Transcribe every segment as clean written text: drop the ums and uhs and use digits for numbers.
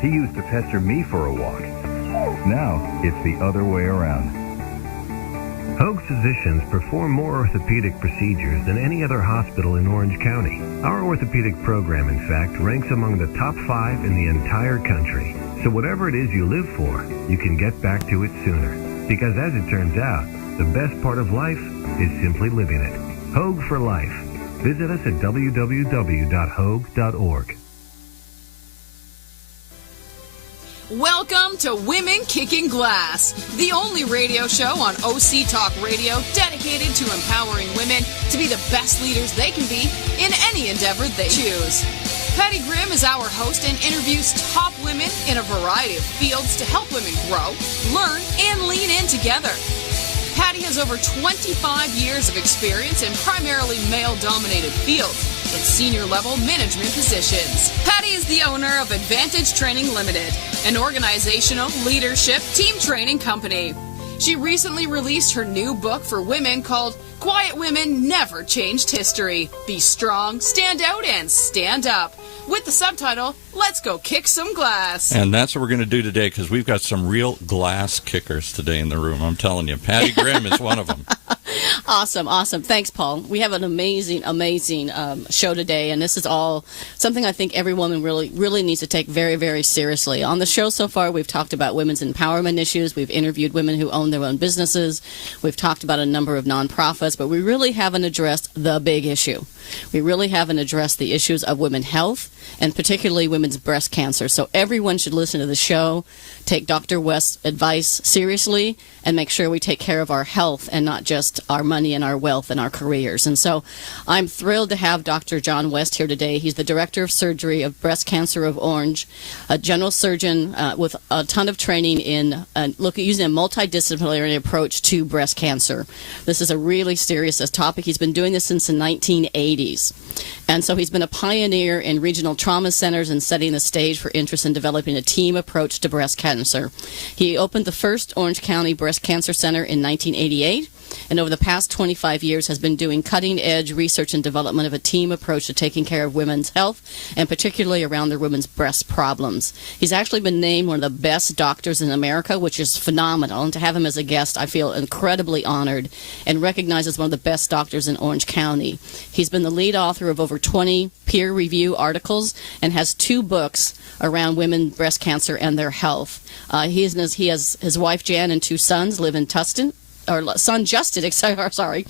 He used to pester me for a walk. Now, it's the other way around. Hoag's physicians perform more orthopedic procedures than any other hospital in Orange County. Our orthopedic program, in fact, ranks among the top 5 in the entire country. So whatever it is you live for, you can get back to it sooner. Because as it turns out, the best part of life is simply living it. Hoag for life. Visit us at www.hoag.org. Welcome to Women Kicking Glass, the only radio show on OC Talk Radio dedicated to empowering women to be the best leaders they can be in any endeavor they choose. Patty Grimm is our host and interviews top women in a variety of fields to help women grow, learn, and lean in together. Patty has over 25 years of experience in primarily male-dominated fields in senior-level management positions. Patty is the owner of Advantage Training Limited, an organizational leadership team training company. She recently released her new book for women called Quiet Women Never Changed History. Be strong, stand out, and stand up. With the subtitle, Let's Go Kick Some Glass. And that's what we're going to do today, because we've got some real glass kickers today in the room. I'm telling you, Patty Grimm is one of them. Awesome. Thanks, Paul. We have an amazing show today, and this is all something I think every woman really needs to take very, very seriously. On the show so far, we've talked about women's empowerment issues. We've interviewed women who own their own businesses. We've talked about a number of nonprofits, but we really haven't addressed the big issue. We really haven't addressed the issues of women's health, and particularly women's breast cancer. So everyone should listen to the show, take Dr. West's advice seriously, and make sure we take care of our health and not just our money and our wealth and our careers. And so I'm thrilled to have Dr. John West here today. He's the Director of Surgery of Breast Cancer of Orange, a general surgeon with a ton of training in using a multidisciplinary approach to breast cancer. This is a really serious topic. He's been doing this since the 1980s. And so he's been a pioneer in regional trauma centers and setting the stage for interest in developing a team approach to breast cancer. He opened the first Orange County Breast Cancer Center in 1988, and over the past 25 years has been doing cutting-edge research and development of a team approach to taking care of women's health, and particularly around their women's breast problems. He's actually been named one of the best doctors in America, which is phenomenal, and to have him as a guest, I feel incredibly honored, and recognized as one of the best doctors in Orange County. He's been the lead author of over 20 peer-review articles and has 2 books around women, breast cancer, and their health. He has his wife Jan and 2 sons live in Tustin, or son Justin, sorry,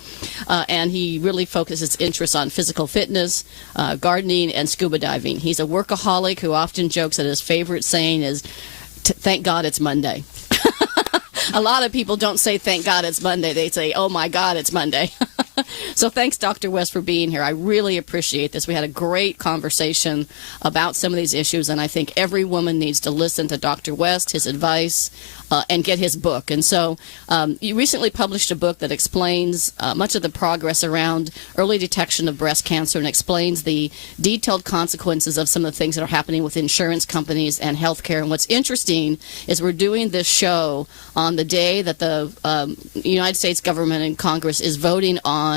and he really focuses interest on physical fitness, gardening, and scuba diving. He's a workaholic who often jokes that his favorite saying is, "Thank God it's Monday." A lot of people don't say, "Thank God it's Monday." They say, "Oh my God, it's Monday." So thanks, Dr. West, for being here. I really appreciate this. We had a great conversation about some of these issues, and I think every woman needs to listen to Dr. West, his advice, and get his book. And so you recently published a book that explains much of the progress around early detection of breast cancer and explains the detailed consequences of some of the things that are happening with insurance companies and healthcare. And what's interesting is we're doing this show on the day that the United States government and Congress is voting on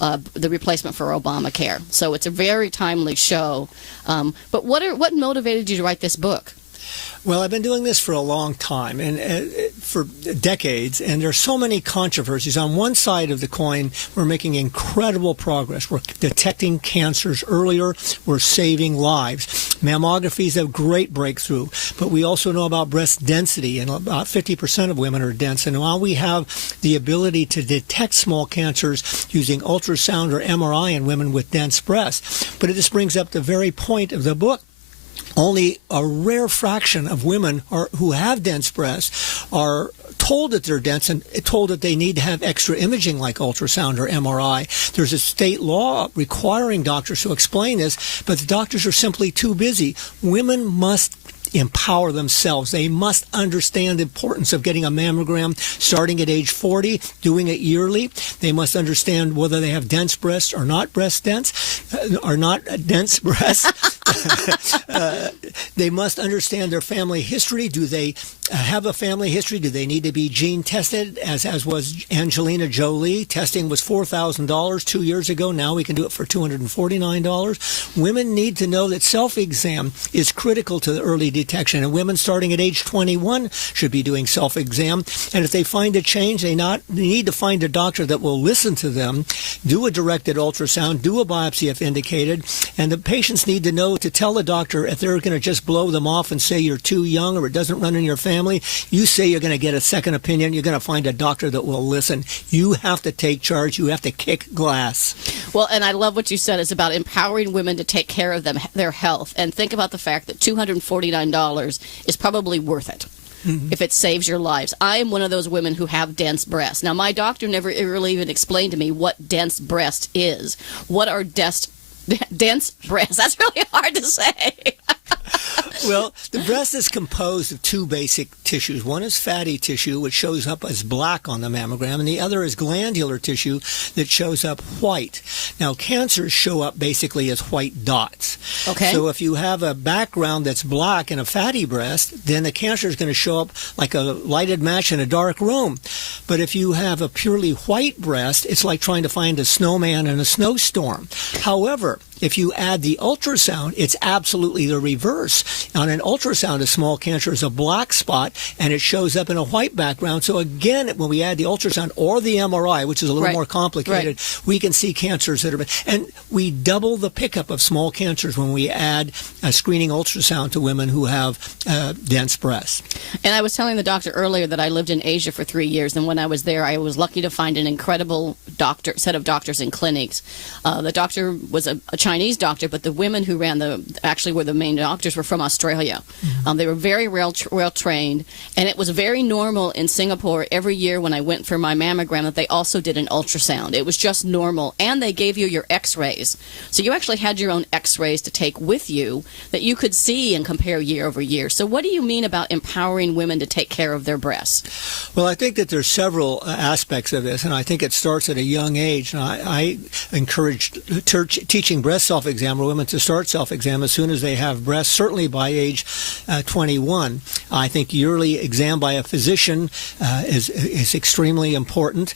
the replacement for Obamacare. So it's a very timely show. But what motivated you to write this book? Well, I've been doing this for a long time, and for decades, and there are so many controversies. On one side of the coin, we're making incredible progress. We're detecting cancers earlier. We're saving lives. Mammography is a great breakthrough, but we also know about breast density, and about 50% of women are dense. And while we have the ability to detect small cancers using ultrasound or MRI in women with dense breasts, but this brings up the very point of the book. Only a rare fraction of women who have dense breasts are told that they're dense and told that they need to have extra imaging like ultrasound or MRI. There's a state law requiring doctors to explain this, but the doctors are simply too busy. Women must empower themselves. They must understand the importance of getting a mammogram starting at age 40, doing it yearly. They must understand whether they have dense breasts or not dense breasts. They must understand their family history. Do they have a family history? Do they need to be gene tested, as was Angelina Jolie? Testing was $4,000 2 years ago. Now we can do it for $249. Women need to know that self-exam is critical to the early detection, and women starting at age 21 should be doing self-exam. And if they find a change, they need to find a doctor that will listen to them, do a directed ultrasound, do a biopsy if indicated, and the patients need to know to tell the doctor if they're going to just blow them off and say you're too young or it doesn't run in your family. You say you're going to get a second opinion. You're going to find a doctor that will listen. You have to take charge. You have to kick glass. Well, and I love what you said. It's about empowering women to take care of their health. And think about the fact that $249 is probably worth it. Mm-hmm. If it saves your lives. I am one of those women who have dense breasts. Now, my doctor never really even explained to me what dense breast is. What are dense breasts? That's really hard to say. Well, the breast is composed of two basic tissues. One is fatty tissue, which shows up as black on the mammogram, and the other is glandular tissue that shows up white. Now, cancers show up basically as white dots. Okay. So if you have a background that's black in a fatty breast, then the cancer is going to show up like a lighted match in a dark room. But if you have a purely white breast, it's like trying to find a snowman in a snowstorm. However, if you add the ultrasound, it's absolutely the reverse. On an ultrasound, a small cancer is a black spot, and it shows up in a white background. So again, when we add the ultrasound or the MRI, which is a little more complicated, we can see cancers that are... And we double the pickup of small cancers when we add a screening ultrasound to women who have dense breasts. And I was telling the doctor earlier that I lived in Asia for 3 years, and when I was there, I was lucky to find an incredible set of doctors and clinics. The doctor was a Chinese doctor, but the women who actually were the main doctors were from Australia. Mm-hmm. They were very well trained, and it was very normal in Singapore every year when I went for my mammogram that they also did an ultrasound. It was just normal, and they gave you your x-rays. So you actually had your own x-rays to take with you that you could see and compare year over year. So what do you mean about empowering women to take care of their breasts? Well, I think that there's several aspects of this, and I think it starts at a young age. And I encourage teaching breast self-exam for women to start self-exam as soon as they have breasts, certainly by age 21. I think yearly exam by a physician is extremely important.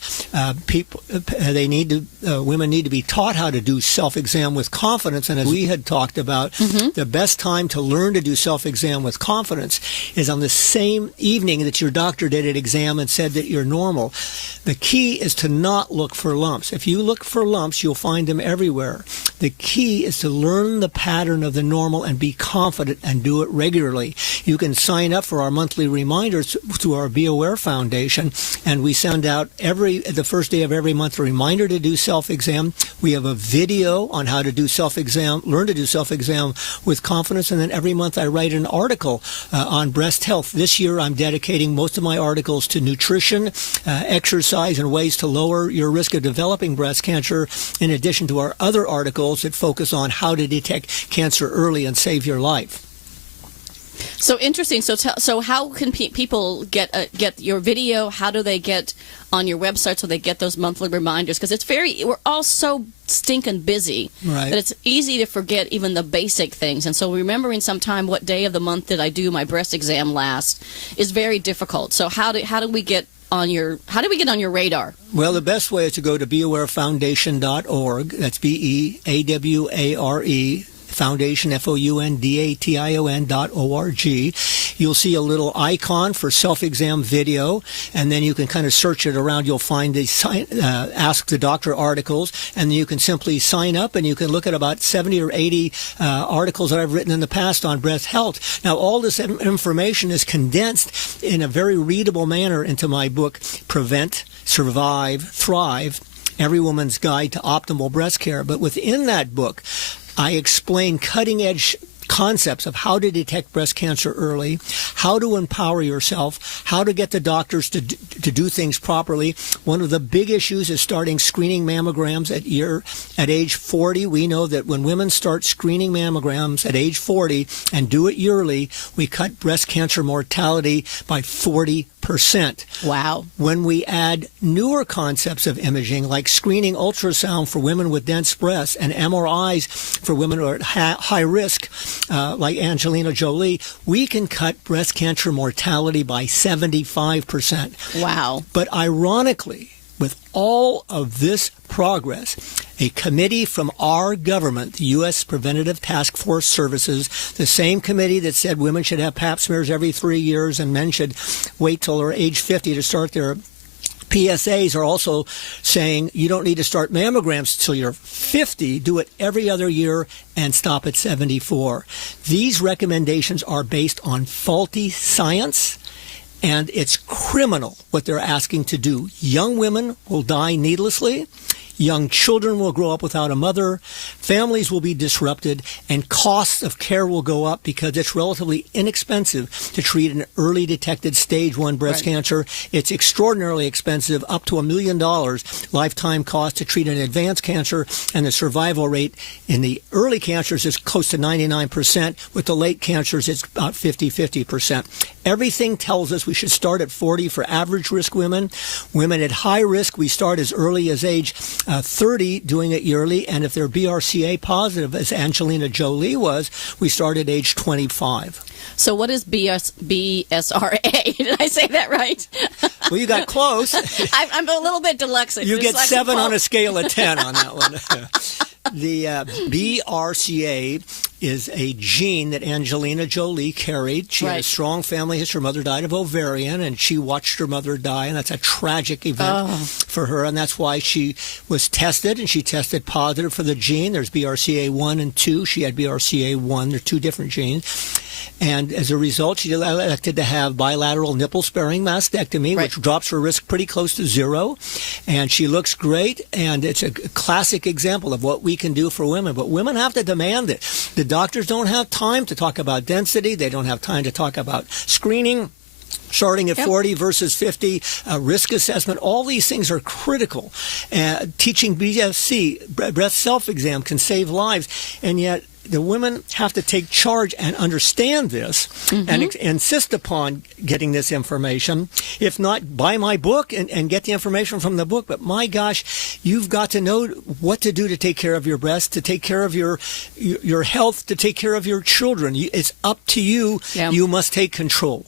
Women need to be taught how to do self-exam with confidence, and as we had talked about, the best time to learn to do self-exam with confidence is on the same evening that your doctor did an exam and said that you're normal. The key is to not look for lumps. If you look for lumps, you'll find them everywhere. The key is to learn the pattern of the normal and be confident and do it regularly. You can sign up for our monthly reminders through our Be Aware Foundation, and we send out the first day of every month a reminder to do self-exam. We have a video on how to do self-exam, learn to do self-exam with confidence, and then every month I write an article on breast health. This year I'm dedicating most of my articles to nutrition, exercise, and ways to lower your risk of developing breast cancer, in addition to our other articles that focus on how to detect cancer early and save your life. So interesting. So how can people get your video? How do they get on your website so they get those monthly reminders? Because we're all so stinking busy that it's easy to forget even the basic things. And so remembering sometime what day of the month did I do my breast exam last is very difficult. So how do we get on your radar? Well, the best way is to go to beawarefoundation.org. That's BEAWARE Foundation, FOUNDATION.org. You'll see a little icon for self-exam video, and then you can kind of search it around. You'll find the Ask the Doctor articles, and then you can simply sign up, and you can look at about 70 or 80 articles that I've written in the past on breast health. Now, all this information is condensed in a very readable manner into my book, Prevent, Survive, Thrive, Every Woman's Guide to Optimal Breast Care. But within that book, I explain cutting-edge concepts of how to detect breast cancer early, how to empower yourself, how to get the doctors to do things properly. One of the big issues is starting screening mammograms at age 40. We know that when women start screening mammograms at age 40 and do it yearly, we cut breast cancer mortality by 40%. 98%. Wow. When we add newer concepts of imaging, like screening ultrasound for women with dense breasts and MRIs for women who are at high risk, like Angelina Jolie, we can cut breast cancer mortality by 75%. Wow. But ironically, with all of this progress, a committee from our government, the U.S. Preventative Task Force Services, the same committee that said women should have pap smears every 3 years and men should wait till they're age 50 to start their PSAs, are also saying you don't need to start mammograms till you're 50, do it every other year and stop at 74. These recommendations are based on faulty science, and it's criminal what they're asking to do. Young women will die needlessly. Young children will grow up without a mother. Families will be disrupted, and costs of care will go up because it's relatively inexpensive to treat an early detected stage 1 breast cancer. It's extraordinarily expensive, up to $1 million lifetime cost to treat an advanced cancer, and the survival rate in the early cancers is close to 99%. With the late cancers, it's about 50%. Everything tells us we should start at 40 for average risk women. Women at high risk, we start as early as age 30, doing it yearly, and if they're BRCA positive, as Angelina Jolie was, we start at age 25. So what is BSRA? Did I say that right? Well, you got close. I'm a little bit dyslexic. You get 7 on a scale of 10 on that one. The BRCA is a gene that Angelina Jolie carried. She had a strong family history. Her mother died of ovarian, and she watched her mother die, and that's a tragic event for her, and that's why she was tested, and she tested positive for the gene. There's BRCA1 and 2. She had BRCA1. They're 2 different genes. And as a result, she elected to have bilateral nipple-sparing mastectomy, which drops her risk pretty close to 0. And she looks great, and it's a classic example of what we can do for women. But women have to demand it. The doctors don't have time to talk about density. They don't have time to talk about screening. Starting at 40 versus 50, risk assessment, all these things are critical. Teaching BSC, breast self-exam, can save lives, and yet the women have to take charge and understand this and insist upon getting this information. If not, buy my book and get the information from the book. But my gosh, you've got to know what to do to take care of your breast, to take care of your health, to take care of your children. It's up to you. Yeah. You must take control.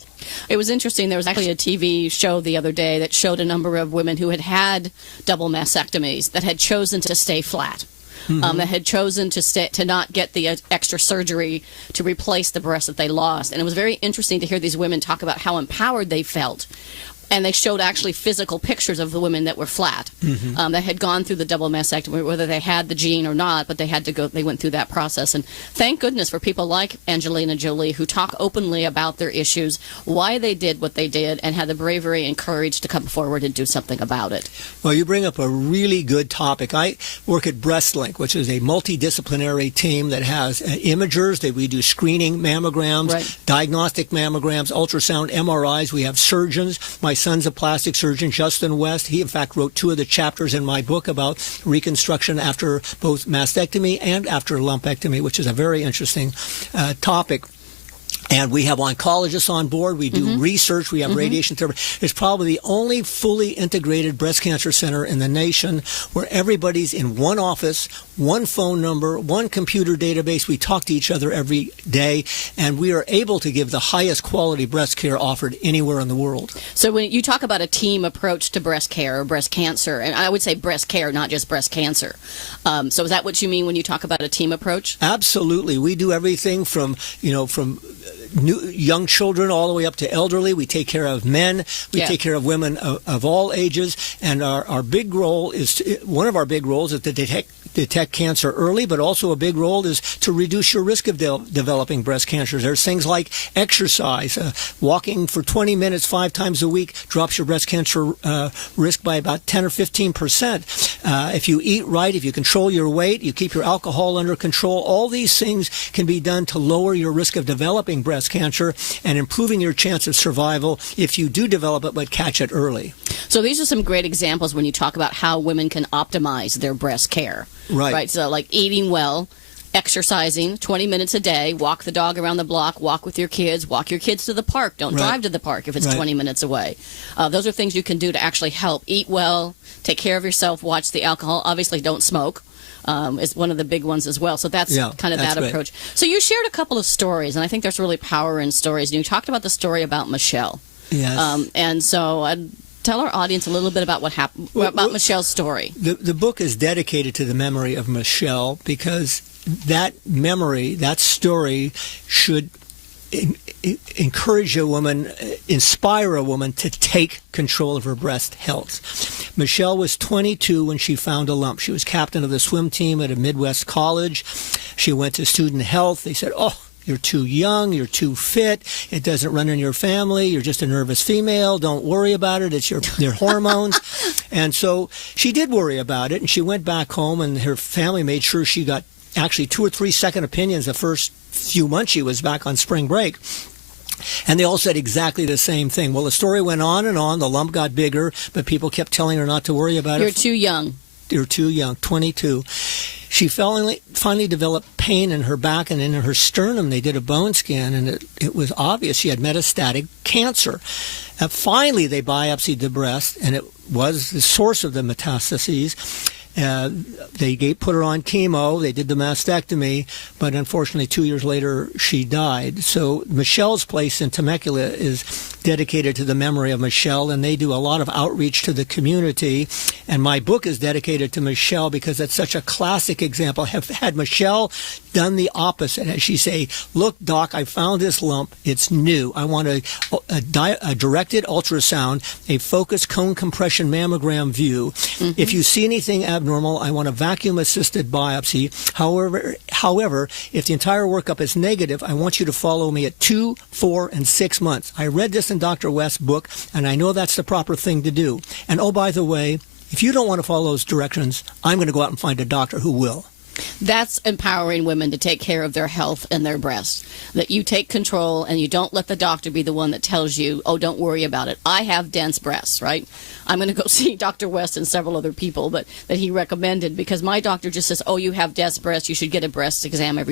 It was interesting. There was actually a TV show the other day that showed a number of women who had had double mastectomies that had chosen to stay flat. That had chosen to not get the extra surgery to replace the breast that they lost. And it was very interesting to hear these women talk about how empowered they felt. And they showed actually physical pictures of the women that were flat, that had gone through the double mastectomy, whether they had the gene or not, but they had to go. They went through that process. And thank goodness for people like Angelina Jolie who talk openly about their issues, why they did what they did, and had the bravery and courage to come forward and do something about it. Well, you bring up a really good topic. I work at BreastLink, which is a multidisciplinary team that has imagers. We do screening mammograms, diagnostic mammograms, ultrasound, MRIs. We have surgeons. My son's a plastic surgeon, Justin West. He, in fact, wrote 2 of the chapters in my book about reconstruction after both mastectomy and after lumpectomy, which is a very interesting topic. And we have oncologists on board. We do research. We have radiation therapy. It's probably the only fully integrated breast cancer center in the nation where everybody's in one office, one phone number, one computer database. We talk to each other every day, and we are able to give the highest quality breast care offered anywhere in the world. So when you talk about a team approach to breast care or breast cancer, and I would say breast care, not just breast cancer. So is that what you mean when you talk about a team approach? Absolutely. We do everything from young children all the way up to elderly. We take care of men. We take care of women of all ages. And our big role is one of our big roles is to detect cancer early, but also a big role is to reduce your risk of developing breast cancers. There's things like exercise. Walking for 20 minutes 5 times a week drops your breast cancer risk by about 10 or 15%. If you eat right, if you control your weight, you keep your alcohol under control, all these things can be done to lower your risk of developing breast cancer and improving your chance of survival if you do develop it but catch it early. So these are some great examples when you talk about how women can optimize their breast care. Right. So like eating well, exercising 20 minutes a day, walk the dog around the block, walk with your kids, walk your kids to the park. Don't drive to the park if it's 20 minutes away. Those are things you can do to actually help. Eat well, take care of yourself, watch the alcohol. Obviously, don't smoke. Is one of the big ones as well. So that's kind of that approach. So you shared a couple of stories, and I think there's really power in stories. And you talked about the story about Michelle. Yes. And so I'd tell our audience a little bit about what happened, about Michelle's story. The book is dedicated to the memory of Michelle because that memory, that story should encourage a woman, inspire a woman to take control of her breast health. Michelle was 22 when she found a lump. She was captain of the swim team at a Midwest college. She went to student health. They said, "Oh, you're too young, you're too fit, it doesn't run in your family, you're just a nervous female, don't worry about it, it's your hormones." And so she did worry about it, and she went back home, and her family made sure she got actually 2 or 3 second opinions the first few months she was back on spring break. And they all said exactly the same thing. Well, the story went on and on. The lump got bigger, but people kept telling her not to worry about it. You're too young. You're too young, 22. She finally developed pain in her back and in her sternum. They did a bone scan, and it was obvious she had metastatic cancer. Finally, they biopsied the breast, and it was the source of the metastases. They put her on chemo. They did the mastectomy, but unfortunately 2 years later she died. So Michelle's place in Temecula is dedicated to the memory of Michelle, and they do a lot of outreach to the community. And my book is dedicated to Michelle because it's such a classic example. Had Michelle done the opposite, as she say, "Look, doc, I found this lump. It's new. I want a directed ultrasound, a focused cone compression mammogram view. If you see anything abnormal, I want a vacuum-assisted biopsy. However, if the entire workup is negative, I want you to follow me at 2, 4, and 6 months. I read this in Dr. West's book, and I know that's the proper thing to do. And oh, by the way, if you don't want to follow those directions, I'm going to go out and find a doctor who will." That's empowering women to take care of their health and their breasts. That you take control and you don't let the doctor be the one that tells you, "Oh, don't worry about it. I have dense breasts," right? I'm going to go see Dr. West and several other people that he recommended, because my doctor just says, "Oh, you have dense breasts. You should get a breast exam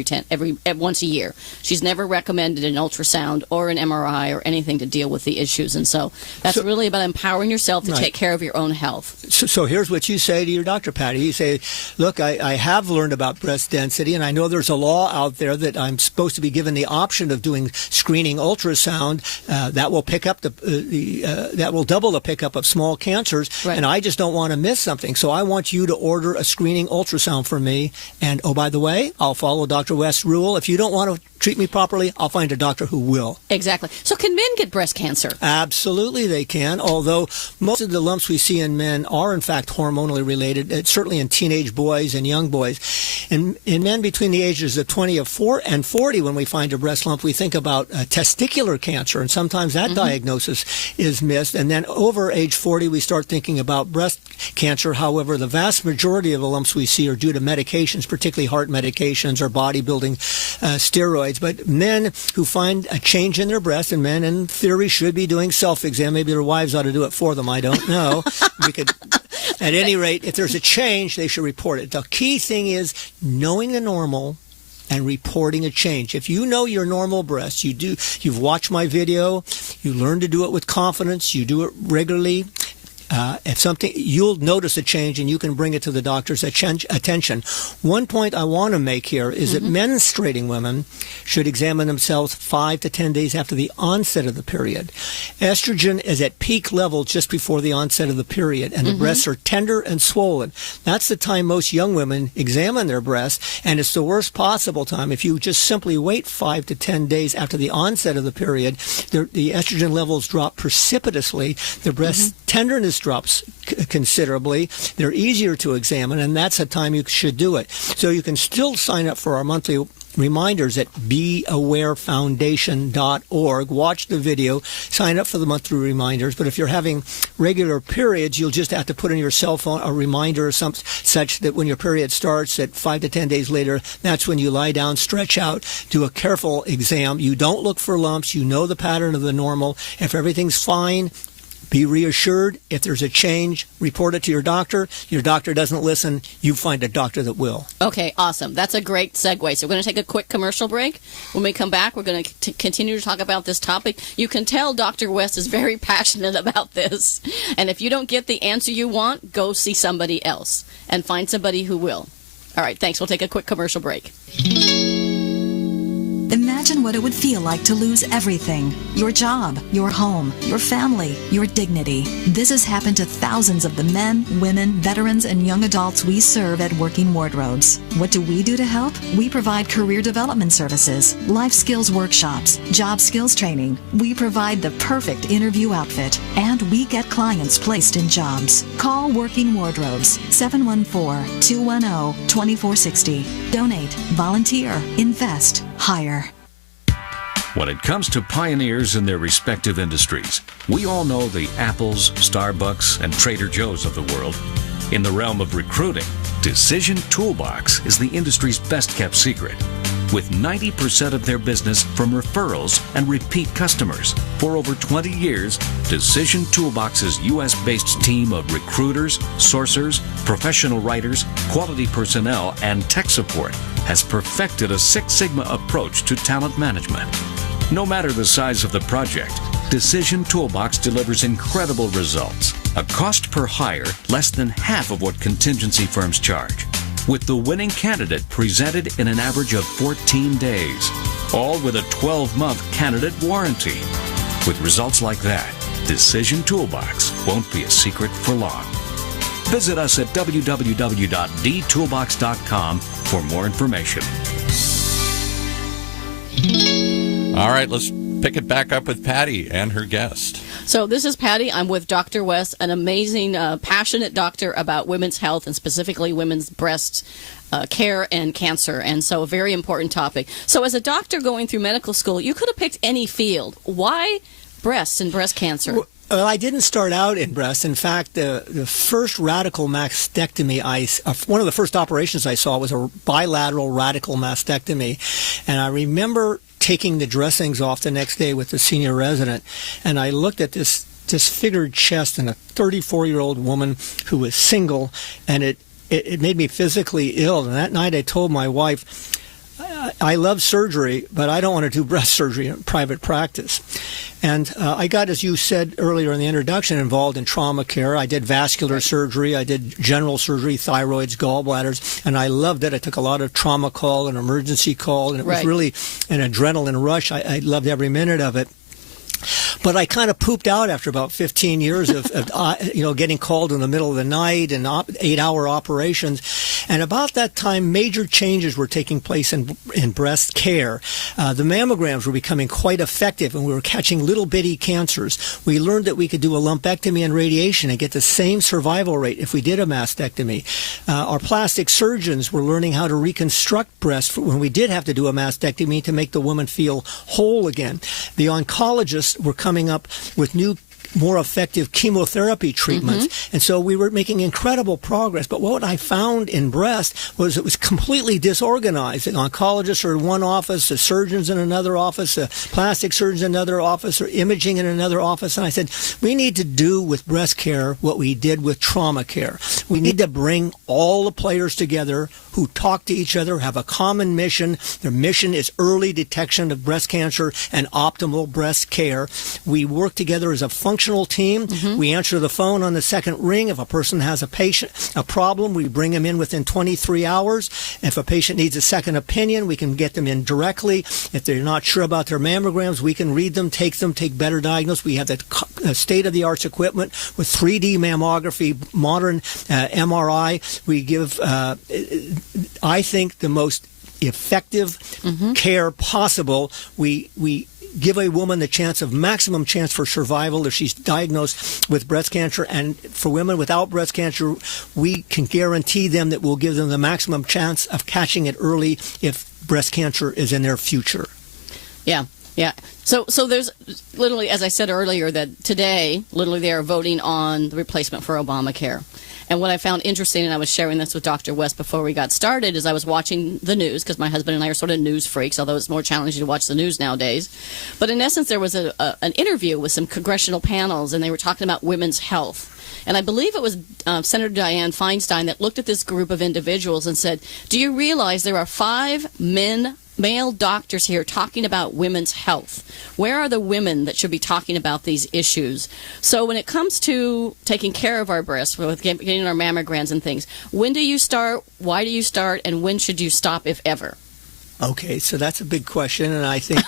once a year." She's never recommended an ultrasound or an MRI or anything to deal with the issues. And so that's really about empowering yourself to take care of your own health. So here's what you say to your doctor, Patty. You say, "Look, I have learned about breast density, and I know there's a law out there that I'm supposed to be given the option of doing screening ultrasound that will pick up that will double the pickup of small cancers, and I just don't want to miss something. So I want you to order a screening ultrasound for me. And oh, by the way, I'll follow Dr. West's rule. If you don't want to treat me properly, I'll find a doctor who will." Exactly. So can men get breast cancer? Absolutely they can, although most of the lumps we see in men are in fact hormonally related, certainly in teenage boys and young boys. In men between the ages of 20 and 40, when we find a breast lump, we think about testicular cancer, and sometimes that diagnosis is missed. And then over age 40, we start thinking about breast cancer. However, the vast majority of the lumps we see are due to medications, particularly heart medications or bodybuilding steroids. But men who find a change in their breast, and men in theory should be doing self-exam. Maybe their wives ought to do it for them. I don't know. We could, at any rate, if there's a change, they should report it. The key thing is knowing the normal and reporting a change. If you know your normal breast, you've watched my video, you learn to do it with confidence, you do it regularly. If something, you'll notice a change, and you can bring it to the doctor's attention. One point I want to make here is that menstruating women should examine themselves 5 to 10 days after the onset of the period. Estrogen is at peak level just before the onset of the period, and the breasts are tender and swollen. That's the time most young women examine their breasts, and it's the worst possible time. If you just simply wait 5 to 10 days after the onset of the period, the estrogen levels drop precipitously. The breast tenderness drops considerably. They're easier to examine, and that's the time you should do it. So you can still sign up for our monthly reminders at beawarefoundation.org. Watch the video, sign up for the monthly reminders. But if you're having regular periods, you'll just have to put in your cell phone a reminder or such that when your period starts at 5 to 10 days later, that's when you lie down, stretch out, do a careful exam. You don't look for lumps. You know the pattern of the normal. If everything's fine, Be reassured. If there's a change, report it to your doctor. Your doctor doesn't listen, you find a doctor that will. Okay, awesome. That's a great segue. So we're going to take a quick commercial break. When we come back, we're going to continue to talk about this topic. You can tell Dr. West is very passionate about this. And if you don't get the answer you want, go see somebody else and find somebody who will. All right, thanks. We'll take a quick commercial break. Imagine what it would feel like to lose everything. Your job, your home, your family, your dignity. This has happened to thousands of the men, women, veterans, and young adults we serve at Working Wardrobes. What do we do to help? We provide career development services, life skills workshops, job skills training. We provide the perfect interview outfit, and we get clients placed in jobs. Call Working Wardrobes, 714-210-2460. Donate, volunteer, invest, hire. When it comes to pioneers in their respective industries, we all know the Apples, Starbucks, and Trader Joe's of the world. In the realm of recruiting, Decision Toolbox is the industry's best-kept secret, with 90% of their business from referrals and repeat customers. For over 20 years, Decision Toolbox's U.S.-based team of recruiters, sourcers, professional writers, quality personnel, and tech support has perfected a Six Sigma approach to talent management. No matter the size of the project, Decision Toolbox delivers incredible results. A cost per hire less than half of what contingency firms charge, with the winning candidate presented in an average of 14 days, all with a 12-month candidate warranty. With results like that, Decision Toolbox won't be a secret for long. Visit us at www.dtoolbox.com for more information. All right, let's pick it back up with Patty and her guest. So this is Patty. I'm with Dr. West, an amazing, passionate doctor about women's health and specifically women's breast care and cancer. And so a very important topic. So as a doctor going through medical school, you could have picked any field. Why breast and breast cancer? Well, I didn't start out in breast. In fact, the first radical mastectomy, one of the first operations I saw was a bilateral radical mastectomy. And I remember taking the dressings off the next day with the senior resident, and I looked at this disfigured chest and a 34-year-old woman who was single, and it made me physically ill. And that night I told my wife, I love surgery, but I don't want to do breast surgery in private practice. And I got, as you said earlier in the introduction, involved in trauma care. I did vascular surgery. I did general surgery, thyroids, gallbladders, and I loved it. I took a lot of trauma call and emergency call, and it was really an adrenaline rush. I loved every minute of it. But I kind of pooped out after about 15 years of getting called in the middle of the night and 8-hour operations. And about that time, major changes were taking place in breast care. The mammograms were becoming quite effective, and we were catching little bitty cancers. We learned that we could do a lumpectomy and radiation and get the same survival rate if we did a mastectomy. Our plastic surgeons were learning how to reconstruct breasts when we did have to do a mastectomy to make the woman feel whole again. The oncologists were coming up with new, more effective chemotherapy treatments. And so we were making incredible progress. But what I found in breast was it was completely disorganized. The oncologists are in one office, the surgeons in another office, the plastic surgeons in another office, or imaging in another office. And I said, we need to do with breast care what we did with trauma care. We need to bring all the players together who talk to each other, have a common mission. Their mission is early detection of breast cancer and optimal breast care. We work together as a functional team. We answer the phone on the second ring. If a person has a problem, we bring them in within 23 hours. If a patient needs a second opinion, we can get them in directly. If they're not sure about their mammograms, we can read them, take better diagnosis. We have the state-of-the-art equipment with 3D mammography, modern MRI. We give, I think, the most effective care possible. We give a woman the maximum chance for survival if she's diagnosed with breast cancer. And for women without breast cancer, we can guarantee them that we'll give them the maximum chance of catching it early if breast cancer is in their future. Yeah. So there's literally, as I said earlier, that today, literally they are voting on the replacement for Obamacare. And what I found interesting, and I was sharing this with Dr. West before we got started, is I was watching the news, because my husband and I are sort of news freaks, although it's more challenging to watch the news nowadays. But in essence, there was an interview with some congressional panels, and they were talking about women's health. And I believe it was Senator Dianne Feinstein that looked at this group of individuals and said, do you realize there are 5 male doctors here talking about women's health? Where are the women that should be talking about these issues? So when it comes to taking care of our breasts, with getting our mammograms and things, when do you start, why do you start, and when should you stop, if ever? Okay, so that's a big question, and I think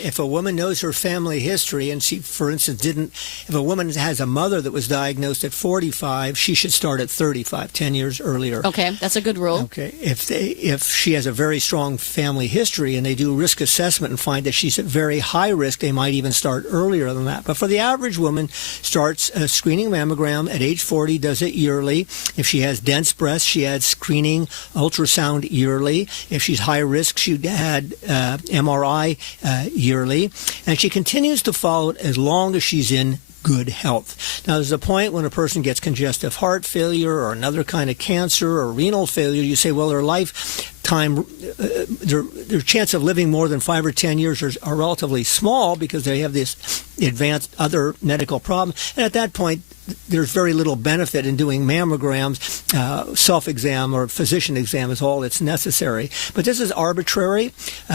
if a woman knows her family history, and she, for instance, if a woman has a mother that was diagnosed at 45, she should start at 35, 10 years earlier. Okay, that's a good rule. Okay, if she has a very strong family history and they do risk assessment and find that she's at very high risk, they might even start earlier than that. But for the average woman, starts a screening mammogram at age 40, does it yearly. If she has dense breasts, she had screening ultrasound yearly. If she's high risk, she had MRI yearly, and she continues to follow it as long as she's in good health. Now, there's a point when a person gets congestive heart failure or another kind of cancer or renal failure, you say, well, their lifetime, their chance of living more than 5 or 10 years are relatively small because they have this advanced other medical problem. And at that point, there's very little benefit in doing mammograms. Self-exam or physician exam is all that's necessary. But this is arbitrary.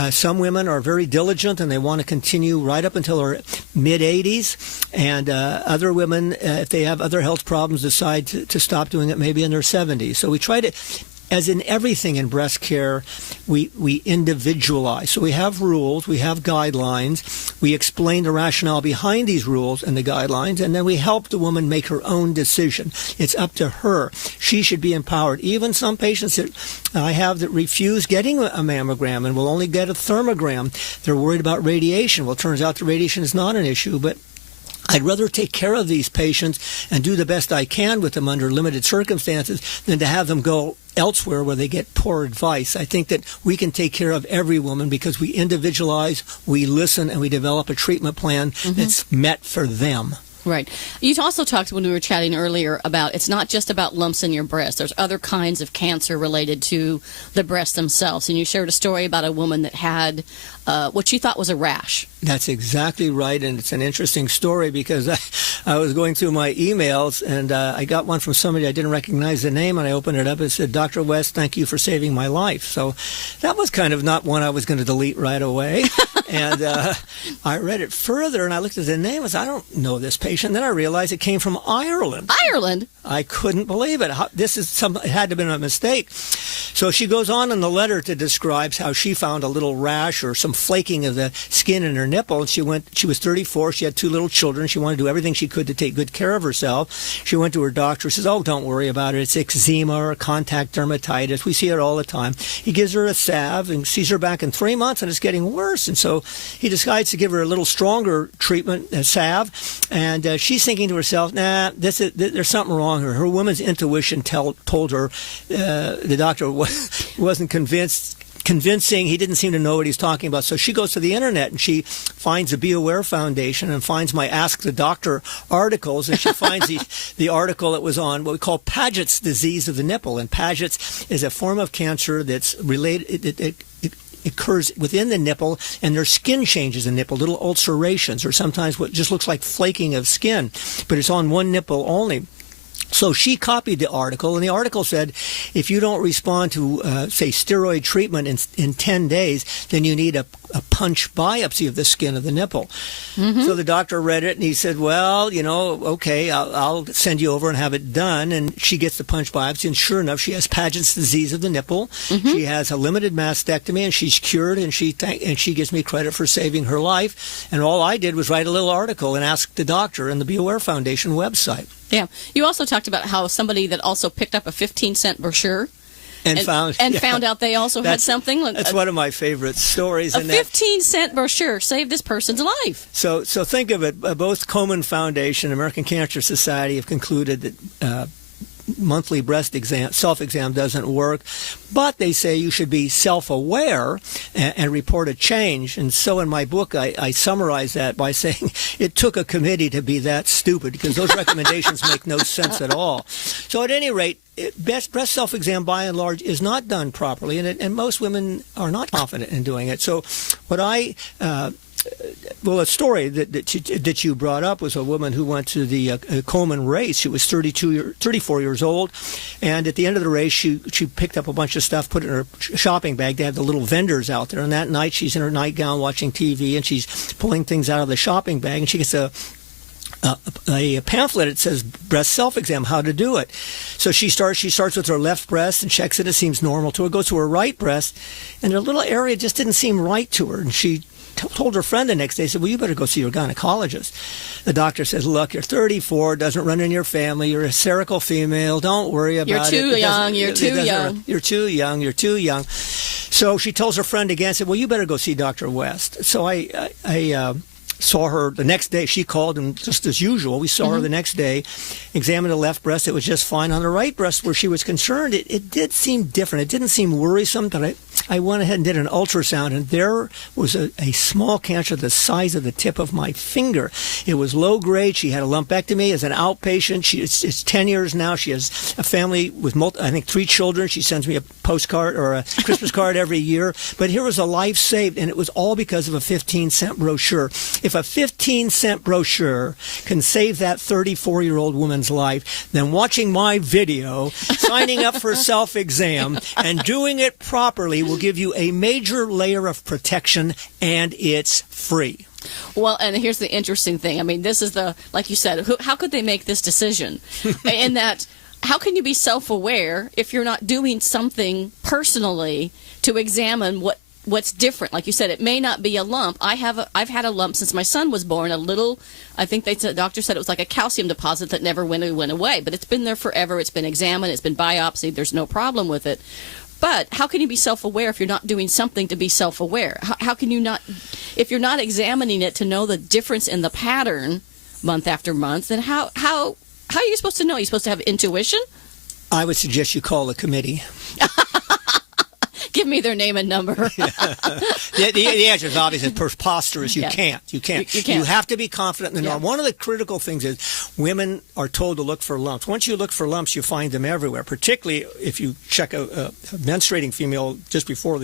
Some women are very diligent and they want to continue right up until their mid-80s. And other women, if they have other health problems, decide to stop doing it maybe in their 70s. So we try to, as in everything in breast care, we individualize. So we have rules, we have guidelines, we explain the rationale behind these rules and the guidelines, and then we help the woman make her own decision. It's up to her. She should be empowered. Even some patients that I have that refuse getting a mammogram and will only get a thermogram, they're worried about radiation. Well, it turns out the radiation is not an issue, but I'd rather take care of these patients and do the best I can with them under limited circumstances than to have them go elsewhere where they get poor advice. I think that we can take care of every woman because we individualize, we listen, and we develop a treatment plan that's met for them. Right. You also talked when we were chatting earlier about it's not just about lumps in your breast. There's other kinds of cancer related to the breasts themselves. And you shared a story about a woman that had what she thought was a rash. That's exactly right, and it's an interesting story because I was going through my emails, and I got one from somebody I didn't recognize the name, and I opened it up and it said, Dr. West, thank you for saving my life. So that was kind of not one I was going to delete right away. And I read it further, and I looked at the name, and said, I don't know this patient. Then I realized it came from Ireland. Ireland? I couldn't believe it. It had to have been a mistake. So she goes on in the letter to describe how she found a little rash or some flaking of the skin in her nipple. And she was 34. She had 2 little children. She wanted to do everything she could to take good care of herself. She went to her doctor. Says, oh, don't worry about it. It's eczema or contact dermatitis. We see it all the time. He gives her a salve and sees her back in 3 months, and it's getting worse. And so he decides to give her a little stronger treatment, a salve. And she's thinking to herself, nah, there's something wrong here. Her woman's intuition told her the doctor wasn't convincing. He didn't seem to know what he's talking about. So she goes to the internet and she finds the Be Aware Foundation and finds my Ask the Doctor articles, and she finds the article that was on what we call Paget's disease of the nipple. And Paget's is a form of cancer that's related. It occurs within the nipple, and there's skin changes in the nipple, little ulcerations, or sometimes what just looks like flaking of skin, but it's on one nipple only. So she copied the article, and the article said, if you don't respond to, say, steroid treatment in 10 days, then you need a punch biopsy of the skin of the nipple. So the doctor read it, and he said, well, okay, I'll send you over and have it done. And she gets the punch biopsy, and sure enough, she has Paget's disease of the nipple. She has a limited mastectomy, and she's cured, and she gives me credit for saving her life. And all I did was write a little article and ask the doctor in the Be Aware Foundation website. Yeah. You also talked about how somebody that also picked up a 15-cent brochure and found out they also had something. That's one of my favorite stories. A 15-cent brochure saved this person's life. So think of it. Both Komen Foundation and American Cancer Society have concluded that monthly breast exam, self-exam doesn't work. But they say you should be self-aware and report a change. And so in my book, I summarize that by saying it took a committee to be that stupid, because those recommendations make no sense at all. So at any rate, breast self-exam by and large is not done properly, and most women are not confident in doing it. So what a story that you brought up was a woman who went to the Coleman race. She was 34 years old, and at the end of the race, she picked up a bunch of stuff, put it in her shopping bag. They had the little vendors out there, and that night she's in her nightgown watching TV, and she's pulling things out of the shopping bag, and she gets a pamphlet. It says breast self-exam, how to do it. So she starts with her left breast and checks it. It seems normal to her. Goes to her right breast, and her little area just didn't seem right to her, and she told her friend the next day, said, well, you better go see your gynecologist. The doctor says, look, you're 34, doesn't run in your family, you're a hysterical female, don't worry about it. You're too young. So she tells her friend again, said, well, you better go see Dr. West. So I saw her the next day. She called, and just as usual, we saw her the next day, examined the left breast. It was just fine. On the right breast, where she was concerned, it did seem different. It didn't seem worrisome, but I went ahead and did an ultrasound, and there was a small cancer the size of the tip of my finger. It was low grade. She had a lumpectomy as an outpatient. It's 10 years now. She has a family with, I think, 3 children. She sends me a postcard or a Christmas card every year. But here was a life saved, and it was all because of a 15-cent brochure. If a 15-cent brochure can save that 34-year-old woman's life, then watching my video, signing up for self-exam, and doing it properly will give you a major layer of protection, and it's free. Well, and here's the interesting thing. I mean, this is like you said, how could they make this decision? In that, how can you be self-aware if you're not doing something personally to examine what's different? Like you said, it may not be a lump. I've had a lump since my son was born. I think the doctor said it was like a calcium deposit that never went away, but it's been there forever. It's been examined. It's been biopsied. There's no problem with it. But how can you be self-aware if you're not doing something to be self-aware? How can you not, if you're not examining it to know the difference in the pattern month after month, then how are you supposed to know? Are you supposed to have intuition? I would suggest you call the committee. Give me their name and number. The answer is obvious. It's preposterous. You can't. You can't. You have to be confident in the norm. One of the critical things is women are told to look for lumps. Once you look for lumps, you find them everywhere, particularly if you check a menstruating female just before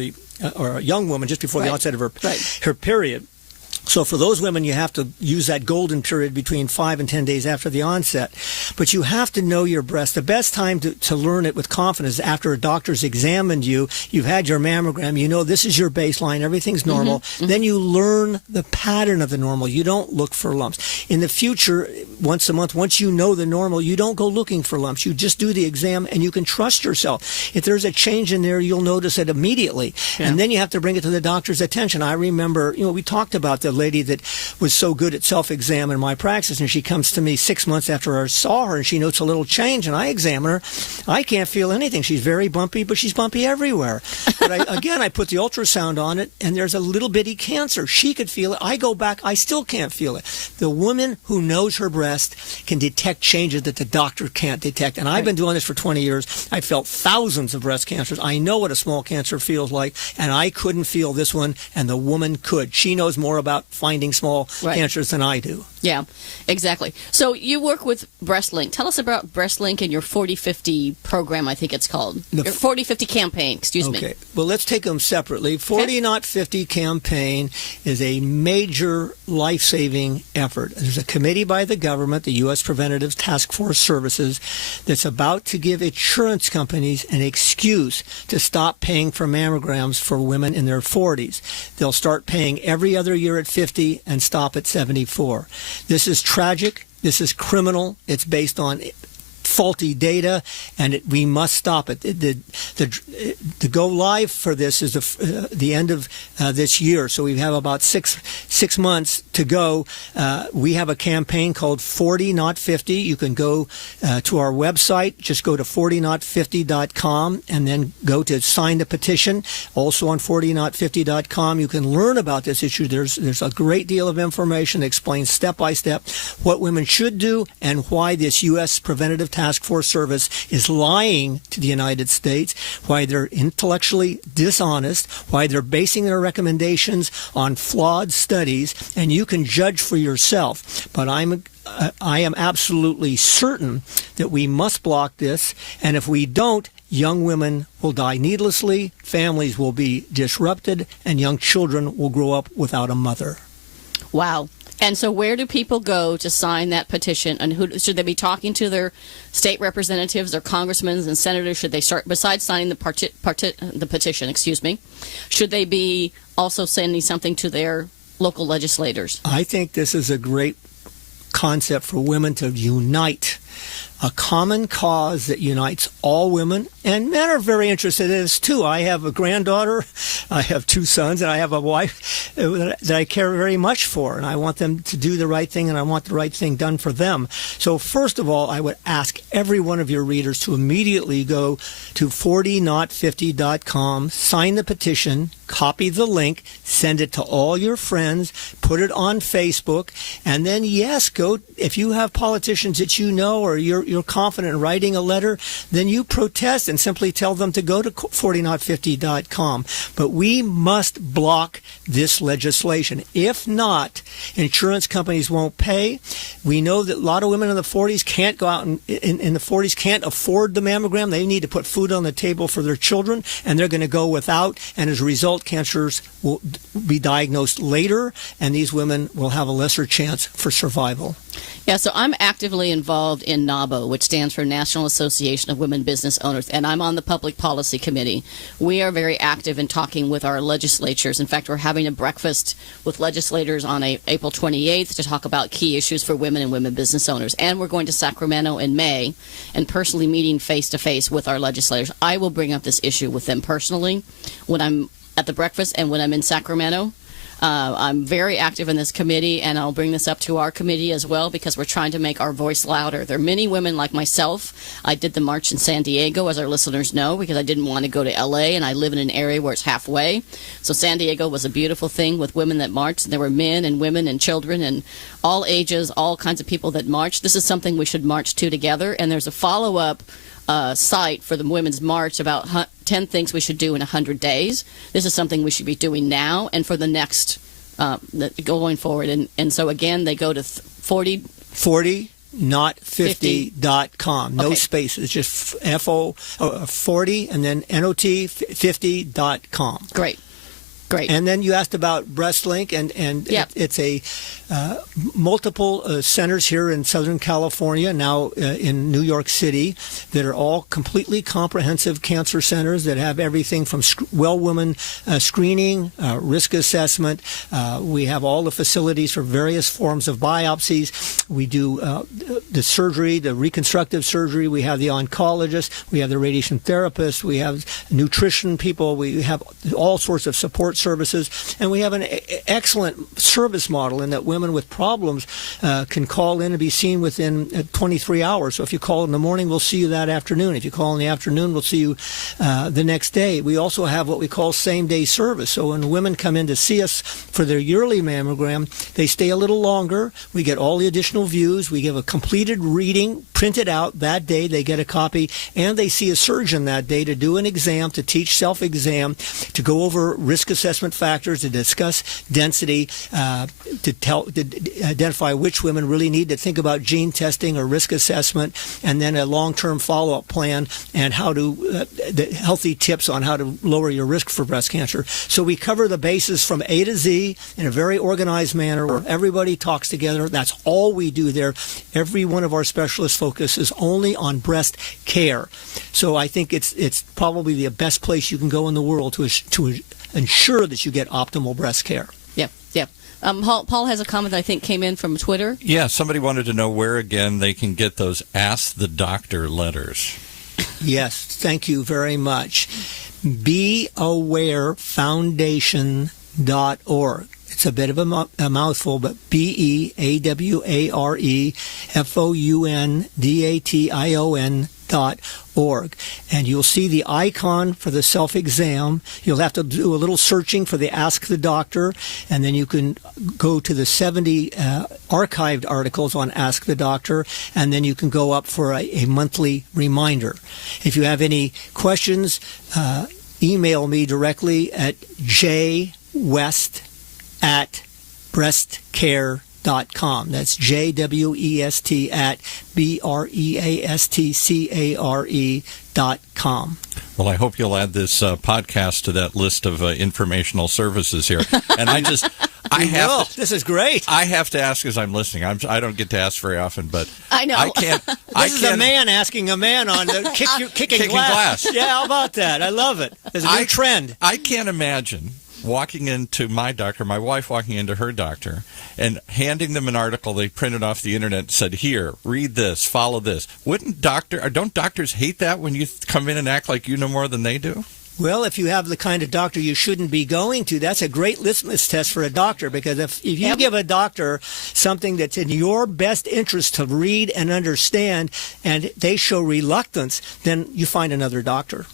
or a young woman just before the onset of her period. So for those women, you have to use that golden period between 5 and 10 days after the onset. But you have to know your breast. The best time to learn it with confidence is after a doctor's examined you, you've had your mammogram, you know this is your baseline, everything's normal. Then you learn the pattern of the normal. You don't look for lumps. In the future, once a month, once you know the normal, you don't go looking for lumps. You just do the exam, and you can trust yourself. If there's a change in there, you'll notice it immediately. And then you have to bring it to the doctor's attention. I remember, we talked about the lady that was so good at self-exam in my practice, and she comes to me 6 months after I saw her, and she notes a little change, and I examine her. I can't feel anything. She's very bumpy, but she's bumpy everywhere. But I put the ultrasound on it, and there's a little bitty cancer. She could feel it. I go back. I still can't feel it. The woman who knows her breast can detect changes that the doctor can't detect, and I've been doing this for 20 years. I felt thousands of breast cancers. I know what a small cancer feels like, and I couldn't feel this one, and the woman could. She knows more about finding small cancers than I do. Yeah, exactly. So you work with BreastLink. Tell us about BreastLink and your 40/50 program, I think it's called. Your 40/50 campaign, excuse me. Okay, well, let's take them separately. 40 Not 50 campaign is a major life-saving effort. There's a committee by the government, the U.S. Preventative Task Force Services, that's about to give insurance companies an excuse to stop paying for mammograms for women in their 40s. They'll start paying every other year at 50 and stop at 74. This is tragic. This is criminal. It's based on faulty data, and we must stop it. The go live for this is the end of this year, so we have about six months to go. We have a campaign called 40 Not 50. You can go to our website. Just go to 40not50.com and then go to sign the petition. Also on 40not50.com, you can learn about this issue. There's a great deal of information that explains step by step what women should do and why this U.S. Preventative Task Task Force Service is lying to the United States, why they're intellectually dishonest, why they're basing their recommendations on flawed studies, and you can judge for yourself. But I am absolutely certain that we must block this, and if we don't, young women will die needlessly, families will be disrupted, and young children will grow up without a mother. Wow. And so where do people go to sign that petition? And who should they be talking to? Their state representatives, their congressmen and senators? Should they start, besides signing the petition, should they be also sending something to their local legislators? I think this is a great concept for women to unite. A common cause that unites all women, and men are very interested in this too. I have a granddaughter, I have 2 sons, and I have a wife that I care very much for, and I want them to do the right thing, and I want the right thing done for them. So first of all, I would ask every one of your readers to immediately go to 40not50.com, sign the petition, copy the link, send it to all your friends, put it on Facebook, and then, yes, go, if you have politicians that you know or you're confident in writing a letter, then you protest and simply tell them to go to 40not50.com. But we must block this legislation. If not, insurance companies won't pay. We know that a lot of women in the 40s can't go out in the 40s can't afford the mammogram. They need to put food on the table for their children, and they're going to go without, and as a result, cancers will be diagnosed later, and these women will have a lesser chance for survival. Yeah, so I'm actively involved in NAWBO, which stands for National Association of Women Business Owners, and I'm on the Public Policy Committee. We are very active in talking with our legislatures. In fact, we're having a breakfast with legislators on April 28th to talk about key issues for women and women business owners. And we're going to Sacramento in May and personally meeting face-to-face with our legislators. I will bring up this issue with them personally when I'm at the breakfast and when I'm in Sacramento. I'm very active in this committee, and I'll bring this up to our committee as well because we're trying to make our voice louder. There are many women like myself. I did the march in San Diego, as our listeners know, because I didn't want to go to L.A., and I live in an area where it's halfway. So San Diego was a beautiful thing with women that marched. And there were men and women and children and all ages, all kinds of people that marched. This is something we should march to together, and there's a follow-up site for the Women's March about 10 things we should do in 100 days. This is something we should be doing now and for the next, going forward. And so, again, they go to 40not50.com. No spaces, just 40 and then NOT50.com. Great. And then you asked about BreastLink, and it's a multiple centers here in Southern California, now in New York City, that are all completely comprehensive cancer centers that have everything from woman screening, risk assessment. We have all the facilities for various forms of biopsies. We do the surgery, the reconstructive surgery. We have the oncologist. We have the radiation therapist. We have nutrition people. We have all sorts of support services, and we have an excellent service model in that women with problems can call in and be seen within 23 hours. So if you call in the morning, we'll see you that afternoon. If you call in the afternoon, we'll see you the next day. We also have what we call same-day service. So when women come in to see us for their yearly mammogram, they stay a little longer. We get all the additional views. We give a completed reading, printed out that day. They get a copy, and they see a surgeon that day to do an exam, to teach self-exam, to go over risk assessment factors, to discuss density, to identify which women really need to think about gene testing or risk assessment, and then a long-term follow-up plan and how to the healthy tips on how to lower your risk for breast cancer. So we cover the bases from A to Z in a very organized manner where everybody talks together. That's all we do there. Every one of our specialists focuses only on breast care. So I think it's probably the best place you can go in the world to ensure that you get optimal breast care. Yep. Paul has a comment that I think came in from Twitter. Yeah, somebody wanted to know where, again, they can get those Ask the Doctor letters. Yes, thank you very much. BeAwareFoundation.org. It's a bit of a mouthful, but BeAwareFoundation.org. And you'll see the icon for the self-exam. You'll have to do a little searching for the Ask the Doctor, and then you can go to the 70 archived articles on Ask the Doctor, and then you can go up for a monthly reminder. If you have any questions, email me directly at jwest@breastcare.com. That's JWEST at BREASTCARE.com. Well, I hope you'll add this podcast to that list of informational services here. And This is great. I have to ask as I'm listening. I don't get to ask very often, but I know. I can't. This is a man asking a man on the kicking glass. Yeah, how about that? I love it. There's a new trend. I can't imagine walking into my doctor, my wife walking into her doctor, and handing them an article they printed off the internet and said, "Here, read this, follow this." Don't doctors hate that when you come in and act like you know more than they do? Well, if you have the kind of doctor you shouldn't be going to, that's a great litmus test for a doctor, because if you give a doctor something that's in your best interest to read and understand, and they show reluctance, then you find another doctor.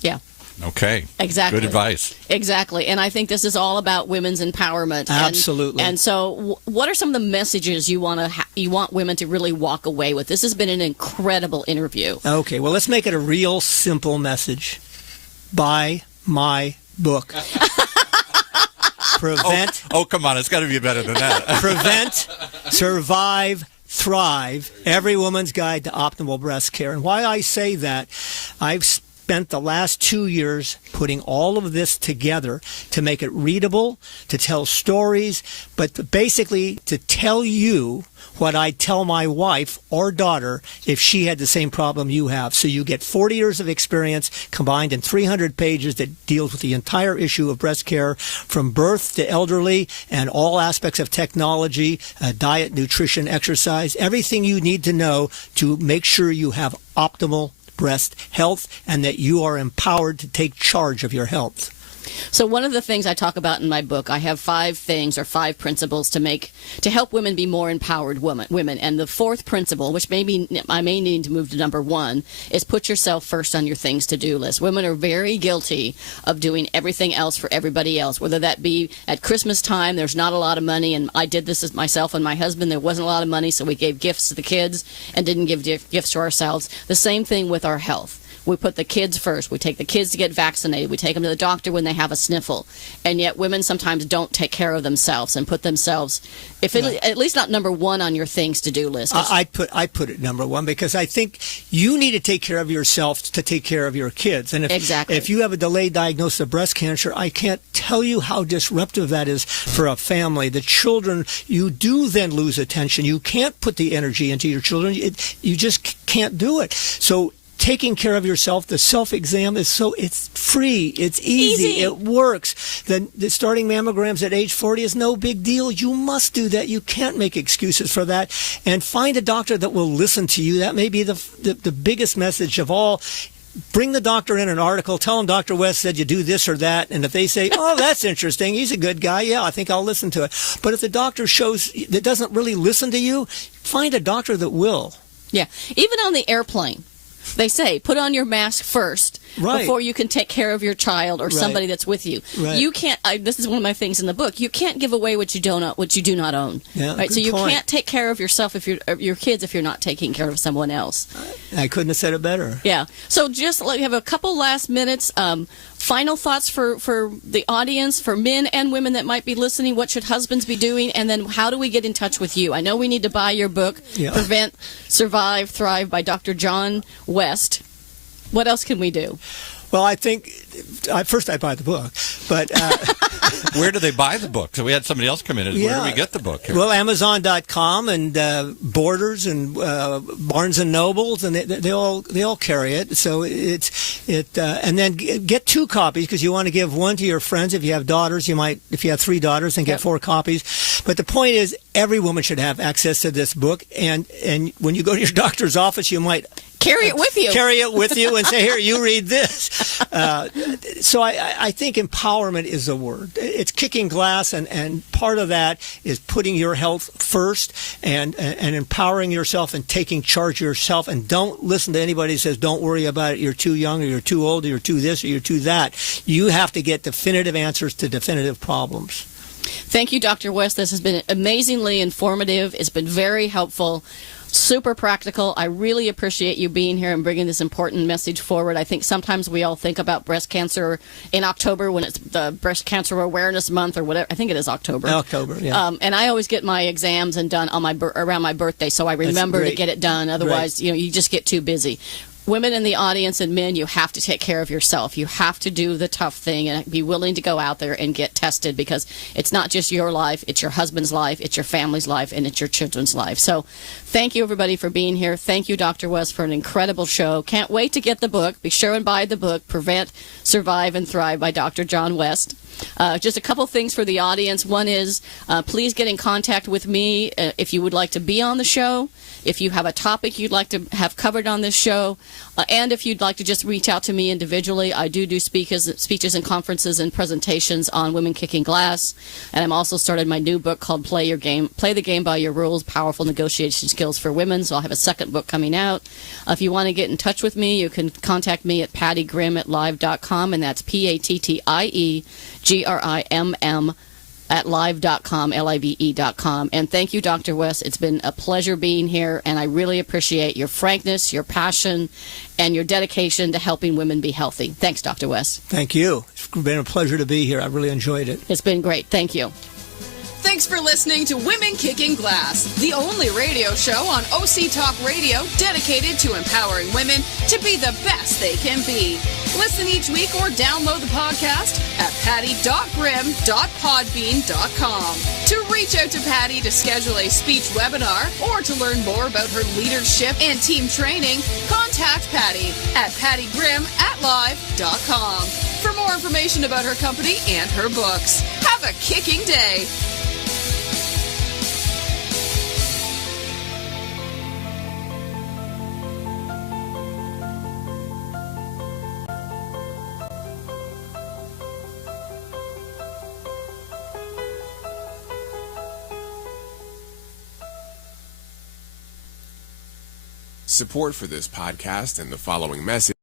Yeah. Okay. Exactly. Good advice. Exactly. And I think this is all about women's empowerment. Absolutely. And so what are some of the messages you want women to really walk away with? This has been an incredible interview. Okay. Well, let's make it a real simple message. Buy my book. Prevent. Oh, come on. It's got to be better than that. Prevent, Survive, Thrive. Every Woman's Guide to Optimal Breast Care. And why I say that, I've spent the last 2 years putting all of this together to make it readable, to tell stories, but basically to tell you what I'd tell my wife or daughter if she had the same problem you have. So you get 40 years of experience combined in 300 pages that deals with the entire issue of breast care, from birth to elderly, and all aspects of technology, diet, nutrition, exercise, everything you need to know to make sure you have optimal breast health and that you are empowered to take charge of your health. So one of the things I talk about in my book, I have 5 things or 5 principles to help women be more empowered women. And the 4th principle, which I may need to move to number 1, is put yourself first on your things to do list. Women are very guilty of doing everything else for everybody else, whether that be at Christmas time, there's not a lot of money, and I did this as myself and my husband, there wasn't a lot of money, so we gave gifts to the kids and didn't give gifts to ourselves. The same thing with our health. We put the kids first. We take the kids to get vaccinated. We take them to the doctor when they have a sniffle. And yet women sometimes don't take care of themselves and put themselves, at least not number 1 on your things to do list. I put it number 1 because I think you need to take care of yourself to take care of your kids. And if you have a delayed diagnosis of breast cancer, I can't tell you how disruptive that is for a family. The children, you do then lose attention. You can't put the energy into your children. You just can't do it. So taking care of yourself, the self-exam it's free, it's easy, it works. The starting mammograms at age 40 is no big deal. You must do that. You can't make excuses for that. And find a doctor that will listen to you. That may be the biggest message of all. Bring the doctor in an article, tell them Dr. West said you do this or that, and if they say, oh, that's interesting, he's a good guy, yeah, I think I'll listen to it. But if the doctor shows that doesn't really listen to you, find a doctor that will. Yeah, even on the airplane. They say, put on your mask first before you can take care of your child or somebody that's with you. Right. You can't. This is one of my things in the book. You can't give away what you do not own. Yeah, right. So you can't take care of yourself your kids if you're not taking care of someone else. I couldn't have said it better. Yeah. So just we have a couple last minutes. Final thoughts for the audience, for men and women that might be listening. What should husbands be doing? And then how do we get in touch with you? I know we need to buy your book, Prevent, Survive, Thrive by Dr. John West. What else can we do? Well, I think first I buy the book, but where do they buy the book? So we had somebody else come in. Where do we get the book? Here? Well, Amazon.com and Borders and Barnes and Nobles, and they all carry it. So and then get 2 copies because you want to give one to your friends. If you have daughters, if you have 3 daughters, then get 4 copies. But the point is, every woman should have access to this book. And when you go to your doctor's office, you might carry it with you. Carry it with you and say, here, you read this. So I think empowerment is the word. It's kicking glass, and part of that is putting your health first and empowering yourself and taking charge of yourself. And don't listen to anybody who says, don't worry about it, you're too young, or you're too old, or you're too this, or you're too that. You have to get definitive answers to definitive problems. Thank you, Dr. West. This has been amazingly informative. It's been very helpful. Super practical. I really appreciate you being here and bringing this important message forward. I think sometimes we all think about breast cancer in October when it's the Breast Cancer Awareness Month or whatever. I think it is October. October, yeah. And I always get my exams and done on around my birthday, so I remember to get it done. Otherwise, you just get too busy. Women in the audience and men, you have to take care of yourself. You have to do the tough thing and be willing to go out there and get tested, because it's not just your life, it's your husband's life, it's your family's life, and it's your children's life. So thank you, everybody, for being here. Thank you, Dr. West, for an incredible show. Can't wait to get the book. Be sure and buy the book, Prevent, Survive, and Thrive by Dr. John West. Just a couple things for the audience. One is please get in contact with me if you would like to be on the show, if you have a topic you'd like to have covered on this show, and if you'd like to just reach out to me individually. I do speeches and conferences and presentations on women kicking glass, and I'm also started my new book called Play the Game by Your Rules, Powerful Negotiation Skills for Women. So I'll have a second book coming out. If you want to get in touch with me, you can contact me at pattygrimm@live.com, and that's PATTIEGRIMM at live.com, live.com. And thank you, Dr. West. It's been a pleasure being here, and I really appreciate your frankness, your passion, and your dedication to helping women be healthy. Thanks, Dr. West. Thank you. It's been a pleasure to be here. I really enjoyed it. It's been great. Thank you. Thanks for listening to Women Kicking Glass, the only radio show on OC Talk Radio dedicated to empowering women to be the best they can be. Listen each week or download the podcast at patty.grimm.podbean.com. To reach out to Patty to schedule a speech webinar or to learn more about her leadership and team training, contact Patty at pattygrimm@live.com. For more information about her company and her books. Have a kicking day. Support for this podcast and the following message